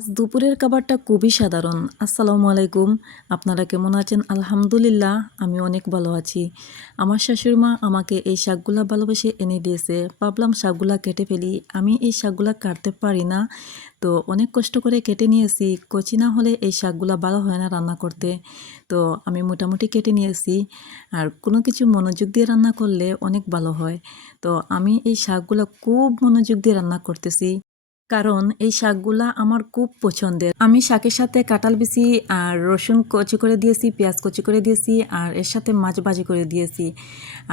আজ দুপুরের খাবারটা খুবই সাধারণ। আসসালামু আলাইকুম। আপনারা কেমন আছেন? আলহামদুলিল্লাহ আমি অনেক ভালো আছি। আমার শাশুড়িমা আমাকে এই শাকগুলা ভালোবেসে এনে দিয়েছে। ভাবলাম শাকগুলা কেটে ফেলি। আমি এই শাকগুলা কাটতে পারি না। তো অনেক কষ্ট করে কেটে নিয়েছি। কচি না হলে এই শাকগুলা ভালো হয় না রান্না করতে। তো আমি মোটামুটি কেটে নিয়েছি। আর কোনো কিছু মনোযোগ দিয়ে রান্না করলে অনেক ভালো হয়। তো আমি এই শাকগুলা খুব মনোযোগ দিয়ে রান্না করতেছি। কারণ এই শাকগুলা আমার খুব পছন্দের। আমি শাকের সাথে কাঁঠাল বিচি আর রসুন কুচি করে দিয়েছি, পেঁয়াজ কুচি করে দিয়েছি আর এর সাথে মাছ ভাজি করে দিয়েছি।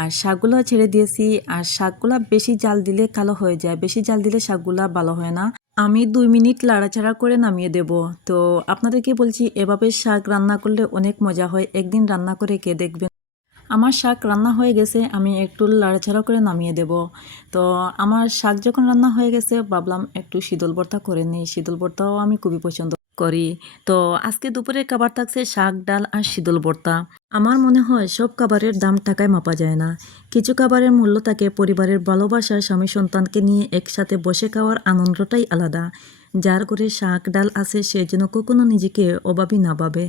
আর শাকগুলো ছেড়ে দিয়েছি। আর শাকগুলা বেশি জাল দিলে কালো হয়ে যায়, বেশি জাল দিলে শাকগুলা ভালো হয় না। আমি 2 মিনিট লাড়াচাড়া করে নামিয়ে দেব। তো আপনাদেরকে বলছি এভাবে শাক রান্না করলে অনেক মজা হয়। একদিন রান্না করে খেয়ে দেখবেন। আমার শাক রান্না হয়ে গেছে, আমি একটু লাড়াচাড়া করে নামিয়ে দেব। তো আমার শাক যখন রান্না হয়ে গেছে ভাবলাম একটু শীতল ভর্তা করে নিই। শীতল ভর্তাও আমি খুবই পছন্দ করি। তো আজকে দুপুরের খাবার থাকছে শাক, ডাল আর শীতল ভর্তা। আমার মনে হয় সব খাবারের দাম টাকায় মাপা যায় না। কিছু খাবারের মূল্য থাকে পরিবারের ভালোবাসা, স্বামী সন্তানকে নিয়ে একসাথে বসে খাওয়ার আনন্দটাই আলাদা। যার ঘরে শাক ডাল আছে সে যেন কখনো নিজেকে অভাবী না ভাবে।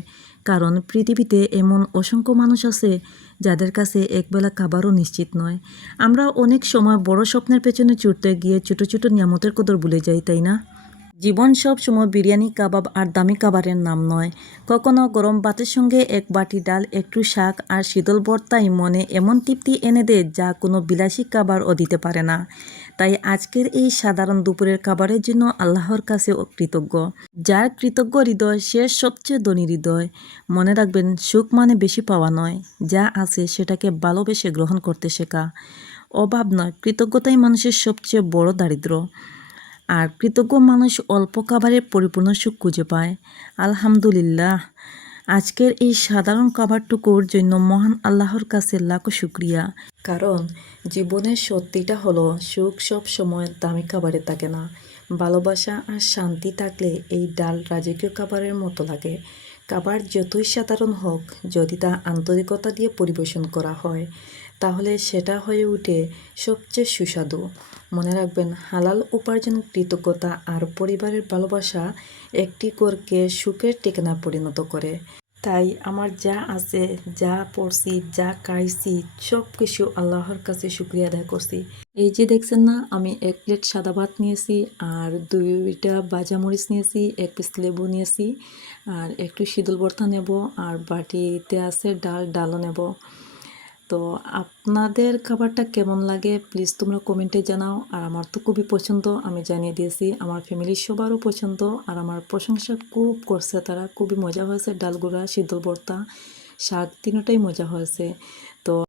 কারণ পৃথিবীতে এমন অসংখ্য মানুষ আছে যাদের কাছে একবেলা খাবারও নিশ্চিত নয়। আমরা অনেক সময় বড় স্বপ্নের পেছনে ছুটতে গিয়ে ছোট ছোট নিয়ামতের কদর ভুলে যাই, তাই না? জীবন সব সময় বিরিয়ানি, কাবাব আর দামি খাবারের নাম নয়। কখনো গরম ভাতের সঙ্গে এক বাটি ডাল, একটু শাক আর শীতল ভর্তাই মনে এমন তৃপ্তি এনে দেয় যা কোনো বিলাসী খাবারও দিতে পারে না। তাই আজকের এই সাধারণ দুপুরের খাবারের জন্য আল্লাহর কাছে কৃতজ্ঞ। যার কৃতজ্ঞ হৃদয় সে সবচেয়ে ধনী হৃদয়। মনে রাখবেন, সুখ মানে বেশি পাওয়া নয়, যা আছে সেটাকে ভালোবেসে গ্রহণ করতে শেখা। অভাব নয়, কৃতজ্ঞতাই মানুষের সবচেয়ে বড় দারিদ্র্য। আর কৃতজ্ঞ মানুষ অল্প খাবারে পরিপূর্ণ সুখ খুঁজে পায়। আলহামদুলিল্লাহ, আজকের এই সাধারণ খাবারটুকুর জন্য মহান আল্লাহর কাছে লাখো শুক্রিয়া। কারণ জীবনের সত্যিটা হলো সুখ সব সময় দামি খাবারে থাকে না। ভালোবাসা আর শান্তি থাকলে এই ডাল রাজকীয় খাবারের মতো লাগে। খাবার যতই সাধারণ হোক, যদি তা আন্তরিকতা দিয়ে পরিবেশন করা হয় তাহলে সেটা হয়ে ওঠে সবচেয়ে সুস্বাদু। মনে রাখবেন, হালাল উপার্জন, কৃতজ্ঞতা আর পরিবারের ভালোবাসা একটি ঘরকে সুখের ঠিকানা পরিণত করে। তাই আমার যা আছে, যা পড়ছি, যা খাইছি, সব কিছু আল্লাহর কাছে শুকরিয়া আদায় করছি। এই যে দেখছেন না, আমি 1 প্লেট সাদা ভাত নিয়েছি আর 2টা ভাজা মরিচ নিয়েছি, 1 পিস লেবু নিয়েছি আর একটু শীতল ভর্তা নেব আর বাটিতে আছে ডাল, ডালও নেব। তো আপনাদের খাবারটা কেমন লাগে প্লিজ তোমরা কমেন্টে জানাও। আর আমার তো খুবই পছন্দ, আমি জানিয়ে দিয়েছি। আমার ফ্যামিলির সবারও পছন্দ আর আমার প্রশংসা খুব করছে তারা। খুবই মজা হয়েছে, ডাল গুঁড়া, শীতল ভর্তা, শাক, তিনটাই মজা হয়েছে। তো